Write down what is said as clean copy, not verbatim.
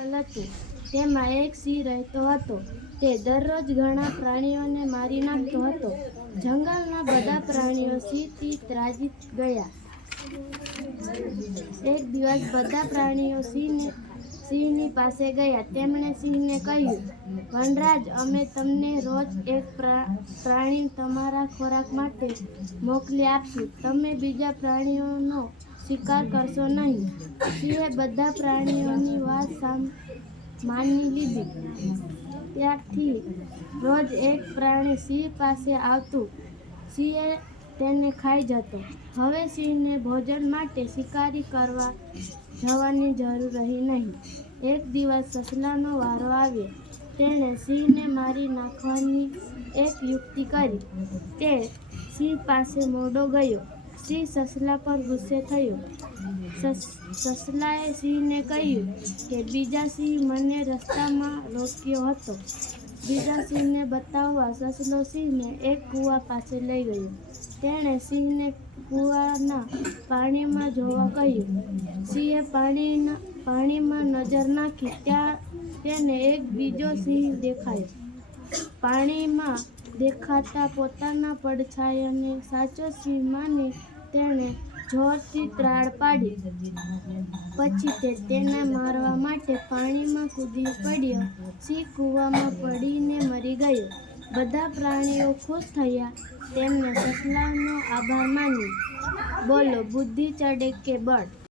હતું. તેમાં એક સિંહ રહેતો હતો. તે દરરોજ ઘણા પ્રાણીઓને મારી નાખતો હતો. જંગલના બધા પ્રાણીઓ સિંહથી ત્રાજી ગયા. એક દિવસ બધા પ્રાણીઓ સિંહની પાસે ગયા. તેમણે સિંહને કહ્યું, વનરાજ, અમે તમને રોજ એક પ્રાણી તમારા ખોરાક માટે મોકલી આપશું. તમે બીજા પ્રાણીઓનો શિકાર કરશો નહીં. સિંહે બધા પ્રાણીઓની વાત માની લીધી. ત્યારથી રોજ એક પ્રાણી સિંહ પાસે આવતું. સિંહ તેને ખાઈ જતો. હવે સિંહને ભોજન માટે શિકાર કરવા જવાની જરૂર રહી નહીં. એક દિવસ સસલાનો વારો આવ્યો. તેણે સિંહને મારી નાખવાની એક યુક્તિ કરી. તે સિંહ પાસે મોડો ગયો. સિંહ સસલા પર ગુસ્સે થયો. સસલાએ સિંહને કહ્યું કે બીજા સિંહ મને રસ્તામાં રોક્યો હતો. બીજા સિંહને બતાવવા સસલો સિંહને એક કૂવા પાસે લઈ ગયો. તેણે સિંહને કૂવાના પાણીમાં જોવા કહ્યું. સિંહે પાણીમાં નજર નાખી ત્યાં તેને એક બીજો સિંહ દેખાયો. પાણીમાં દેખાતા પોતાના પડછાયાને સાચો સિંહ માની તેણે જોરથી ત્રાડ પાડી. પછી તે તેને મારવા માટે પાણીમાં કૂદી પડ્યો. સિંહ કૂવામાં પડીને મરી ગયો. બધા પ્રાણીઓ ખુશ થયા. તેમણે સસલાનો આભાર માન્યો. બોલો, બુદ્ધિ ચડે કે બળ?